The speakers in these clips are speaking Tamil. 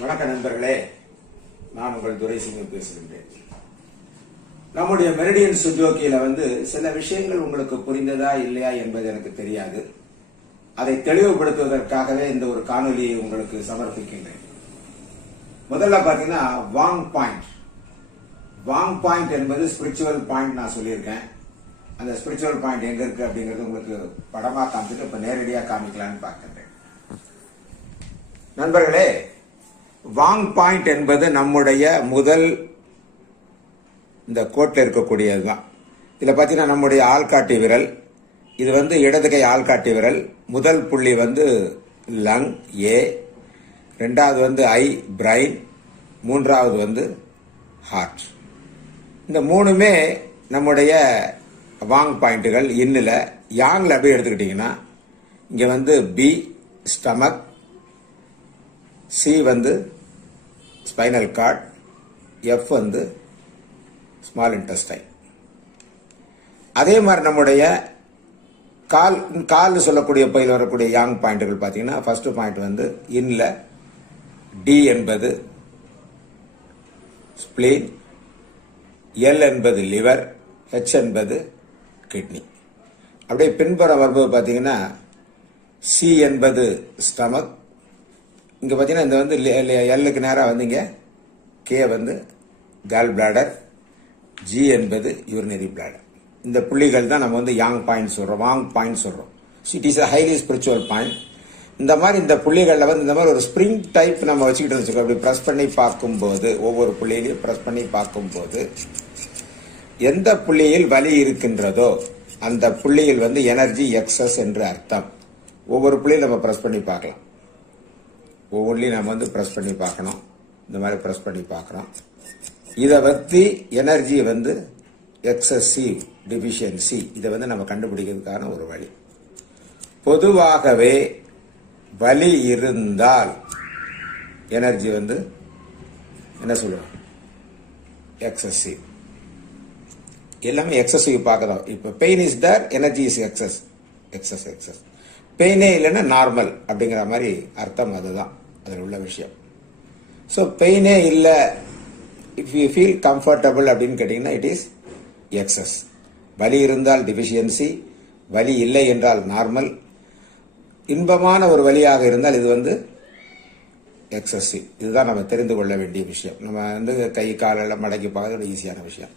வணக்க நண்பர்களே, நான் உங்கள் துரைசிங்கம் பேசுகின்றேன். நம்முடைய மெரிடியன் சுஜோக்கியில சில விஷயங்கள் உங்களுக்கு புரிந்ததா இல்லையா என்பது எனக்கு தெரியாது. அதை தெளிவுபடுத்துவதற்காகவே இந்த ஒரு காணொலியை உங்களுக்கு சமர்ப்பிக்கின்றேன். முதல்ல பாத்தீங்கன்னா வாங் பாயிண்ட். வாங் பாயிண்ட் என்பது ஸ்பிரிச்சுவல் பாயிண்ட் நான் சொல்லியிருக்கேன். அந்த ஸ்பிரிச்சுவல் பாயிண்ட் எங்க இருக்கு அப்படிங்கறது உங்களுக்கு படமா காமிச்சிட்டு இப்ப நேரடியா காமிக்கலான்னு பார்க்கின்றேன். நண்பர்களே, வாங் பாயிண்ட் என்பது நம்முடைய முதல் இந்த கோட்டில் இருக்கக்கூடியதுதான். இதுல பாத்தீங்கன்னா நம்முடைய ஆள்காட்டி விரல், இது இடது கை ஆள்காட்டி விரல். முதல் புள்ளி லங் ஏ, ரெண்டாவது ஐ பிரைன், மூன்றாவது ஹார்ட். இந்த மூணுமே நம்முடைய வாங் பாயிண்ட்டுகள். இன்னில் யாங்ல அப்படியே எடுத்துக்கிட்டீங்கன்னா இங்க B stomach, C spinal cord, F small intestine. அதே மாதிரி நம்முடைய கால் சொல்லக்கூடிய பகுதியில் வரக்கூடிய யாங் பாயிண்ட்கள் பார்த்தீங்கன்னா ஃபர்ஸ்ட் பாயிண்ட் இன்ல டி என்பது ஸ்பிளீன், எல் என்பது லிவர், ஹெச் என்பது கிட்னி. அப்படியே பின்புறம் வரும்போது பார்த்தீங்கன்னா சி என்பது ஸ்டமக், இங்க பாத்தீங்கன்னா இந்த எல்லுக்கு நேரம் இங்க கே கால் பிளாடர், ஜி என்பது யூரினரி பிளாடர். இந்த புள்ளிகள் தான் நம்ம யாங் பாயிண்ட் சொல்றோம், வாங் பாயிண்ட் சொல்றோம். It is a highly spiritual point. இந்த மாதிரி இந்த புள்ளிகள்ல இந்த மாதிரி ஒரு ஸ்பிரிங் டைப் நம்ம வச்சுக்கிட்டு வச்சுக்கோ. அப்படி பிரஸ் பண்ணி பார்க்கும்போது, ஒவ்வொரு புள்ளியிலையும் பிரஸ் பண்ணி பார்க்கும்போது எந்த புள்ளியில் வலி இருக்கின்றதோ அந்த புள்ளியில் எனர்ஜி எக்ஸஸ் என்று அர்த்தம். ஒவ்வொரு புள்ளியும் நம்ம பிரஸ் பண்ணி பார்க்கலாம். ஒவ்வொன்றையும் நம்ம பிரஸ் பண்ணி பார்க்கணும். இந்த மாதிரி பிரஸ் பண்ணி பார்க்கறோம். இதை பத்தி எனர்ஜி எக்ஸசிவ் டெபிஷியன்சி, இதை நம்ம கண்டுபிடிக்கிறதுக்கான ஒரு வழி. பொதுவாகவே வலி இருந்தால் எனர்ஜி என்ன சொல்லுவோம், எக்ஸசிவ். எல்லாமே எக்ஸசிவ் பார்க்கறோம். இப்ப pain is there, energy is excess. Excess பெயினே இல்லைன்னா நார்மல் அப்படிங்கிற மாதிரி அர்த்தம். அதுதான் அதில் உள்ள விஷயம். ஸோ பெயினே இல்லை, இஃப் யூ ஃபீல் கம்ஃபர்டபுள் அப்படின்னு கேட்டீங்கன்னா இட் இஸ் எக்ஸஸ். வலி இருந்தால் டிஃபிஷியன்சி, வலி இல்லை என்றால் நார்மல். இன்பமான ஒரு வலியாக இருந்தால் இது எக்ஸசிவ். இதுதான் நம்ம தெரிந்து கொள்ள வேண்டிய விஷயம். நம்ம கை காலெல்லாம் மடக்கி பார்க்கறது ஈஸியான விஷயம்.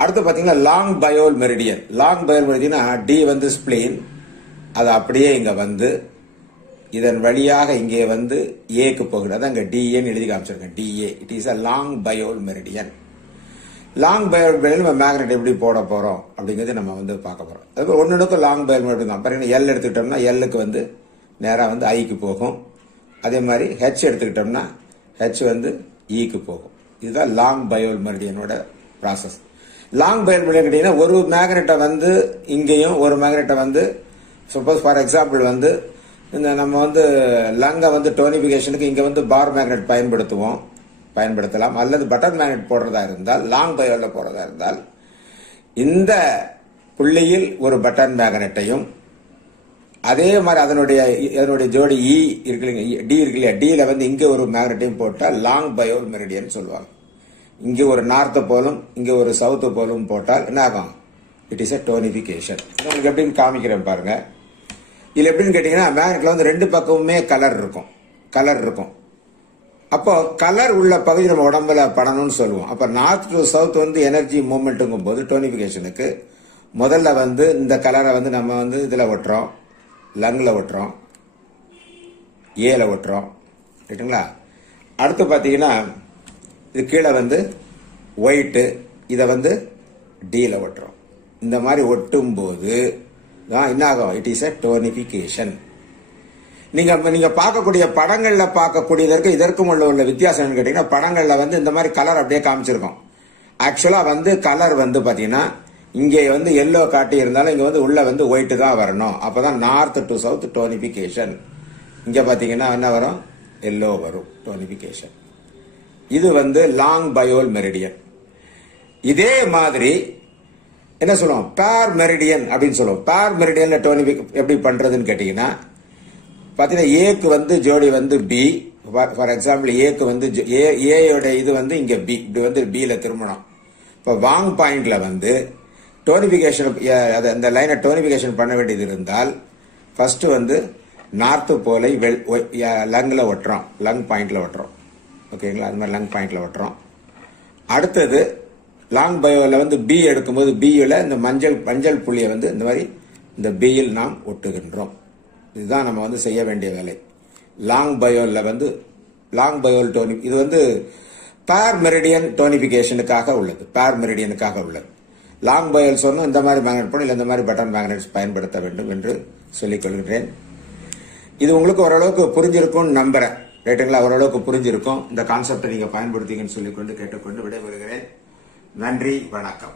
அடுத்து பார்த்தீங்கன்னா long bowel meridian. Long bowel மெரிடியனா டி ஸ்பிளீன், அது அப்படியே இங்க இதன் வழியாக இங்கே ஏக்கு போகுது. அதான் இங்க டிஏன்னு எழுதி காமிச்சிருக்கேன். DA it is a long bowel meridian. Long bowel meridian நம்ம மேக்னெட் எப்படி போட போறோம் அப்படிங்கிறது நம்ம பார்க்க போறோம். அது ஒன்னுக்கும் லாங் பயோல் மெரிடியன் தான். பாருங்க, எல் எடுத்துக்கிட்டோம்னா எல்லுக்கு நேரா ஐக்கு போகும். அதே மாதிரி ஹெச் எடுத்துக்கிட்டோம்னா ஹெச் ஈக்கு போகும். இதுதான் long பயோல் மெரிடியனோட process. Long bowel meridian கேட்டீங்கன்னா ஒரு மேக்னெட்டை இங்கேயும் ஒரு மேக்னெட்டை சப்போஸ் ஃபார் எக்ஸாம்பிள் இந்த நம்ம லங்க டோனிபிகேஷனுக்கு இங்க பார் மேக்னெட் பயன்படுத்தலாம். அல்லது பட்டன் மேக்னெட் போடுறதா இருந்தால், லாங் பயோல்ல போடுறதா இருந்தால் இந்த புள்ளியில் ஒரு பட்டன் மேக்னெட்டையும், அதே மாதிரி அதனுடைய ஜோடி இ இருக்கு இல்லைங்க, டி இருக்கு இல்லையா, டில இங்க ஒரு மேக்னெட்டையும் போட்டால் லாங் பயோல் மெரிடியன் சொல்லுவாங்க. இங்க ஒரு நார்த் போலும் இங்க ஒரு சவுத் போலும் போட்டால் என்ன ஆகும், இட் இஸ் a டோனிபிகேஷன். உங்களுக்கு எப்படின்னு காமிக்கிறேன் பாருங்க. இதுல எப்படின்னு கேட்டீங்கன்னா மேக்னெட்ல ரெண்டு பக்கமுமே கலர் இருக்கும். அப்போ கலர் உள்ள பகுதி நம்ம உடம்புல படணும்னு சொல்லுவோம். அப்ப நார்த் டு சவுத் எனர்ஜி மூவ்மெண்ட்டுங்கும் போது டோனிபிகேஷனுக்கு முதல்ல இந்த கலரை நம்ம இதுல ஒட்டுறோம், லங்ல ஒட்டுறோம், ஏல ஒட்டுறோம், ரைட்டுங்களா. அடுத்து பாத்தீங்கன்னா இது கீழே ஒயிட்டு, இதை டீல ஒட்டுறோம். இந்த மாதிரி ஒட்டும் போது தான் என்ன ஆகும், இட் இஸ் a டோனிபிகேஷன். நீங்க பார்க்கக்கூடிய படங்கள்ல பார்க்கக்கூடியதற்கு இதற்கும் உள்ள வித்தியாசம் என்னன்னு கேட்டீங்கன்னா, படங்கள்ல இந்த மாதிரி கலர் அப்படியே காமிச்சிருக்கோம். ஆக்சுவலா கலர் பாத்தீங்கன்னா இங்கே எல்லோ காட்டி இருந்தாலும் இங்க உள்ள ஒயிட் தான் வரணும். அப்பதான் நார்த் டு சவுத் டோனிபிகேஷன். இங்க பாத்தீங்கன்னா என்ன வரும், எல்லோ வரும், டோனிபிகேஷன். இது லாங் பயோல் மெரிடியன். இதே மாதிரி என்ன சொல்லுவோம், பேர் மெரிடியன் அப்படின்னு சொல்லுவோம். பேர் மெரிடியன்ல டோனிபிக் எப்படி பண்றதுன்னு கேட்டீங்கன்னா, பாத்தீங்கன்னா ஏக்கு ஜோடி பி, ஃபார் எக்ஸாம்பிள் ஏக்கு வந்து ஏயோட இது வந்து இங்க பி, இப்படி வந்து பில திரும்பணும். இப்ப வாங் பாயிண்ட்ல வந்து டோனிபிகேஷன் அந்த லைனை டோனிபிகேஷன் பண்ண வேண்டியது இருந்தால் ஃபர்ஸ்ட் வந்து நார்த் போலை லங்ல ஒட்டுறோம், லங் பாயிண்ட்ல ஒட்டுறோம். ஓகேங்களா? அது மாதிரி லங் பாயிண்ட்ல ஒட்டுறோம். அடுத்தது லாங் பயோல வந்து பி எடுக்கும்போது பியில இந்த மஞ்சள் புள்ளியை வந்து இந்த மாதிரி இந்த பியில் நாம் ஒட்டுகின்றோம். இதுதான் நம்ம வந்து செய்ய வேண்டிய வேலை. லாங் பயோல வந்து லாங் பயோல் டோனி இது வந்து பேர் மெரிடியன் டோனிபிகேஷனுக்காக உள்ளது, பேர் மெரிடியனுக்காக உள்ளது. லாங் பயோல் சொன்ன இந்த மாதிரி மேக்னெட் போன இல்லை இந்த மாதிரி பட்டன் மேக்னெட்ஸ் பயன்படுத்த வேண்டும் என்று சொல்லிக் கொள்கிறேன். இது உங்களுக்கு ஓரளவுக்கு புரிஞ்சிருக்கும்னு நம்புறேன். ரைட்டுங்களா? ஓரளவுக்கு புரிஞ்சிருக்கும். இந்த கான்செப்டை நீங்க பயன்படுத்திங்கன்னு சொல்லிக்கொண்டு கேட்டுக்கொண்டு விடைபெறுகிறேன். நன்றி, வணக்கம்.